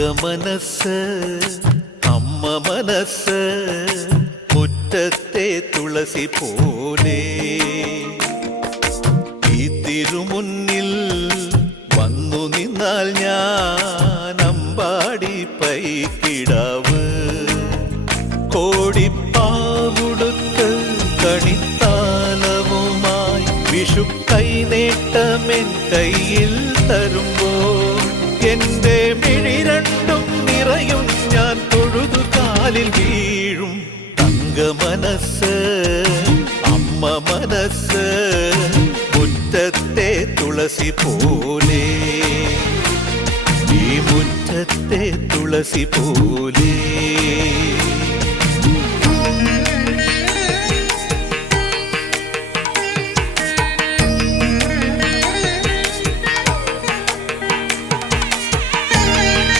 മനസ്സ് അമ്മ മനസ്സ് മുറ്റത്തെ തുളസി പോലെ ഈ തിരുമുന്നിൽ വന്നു നിന്നാൽ ഞാൻ അമ്പാടി പൈക്കിടാവ് കോടിപ്പാവുടുത്ത് കണിത്താലവുമായി വിഷു കൈനേട്ടമെൻ കയ്യിൽ തരുമ്പോൾ എന്റെ മിഴി രണ്ടും നിറയും ഞാൻ തൊഴുതു കാലിൽ വീഴും തങ്ക മനസ്സ് അമ്മ മനസ്സ് മുറ്റത്തെ തുളസി പോലെ ഈ മുറ്റത്തെ തുളസി പോലെ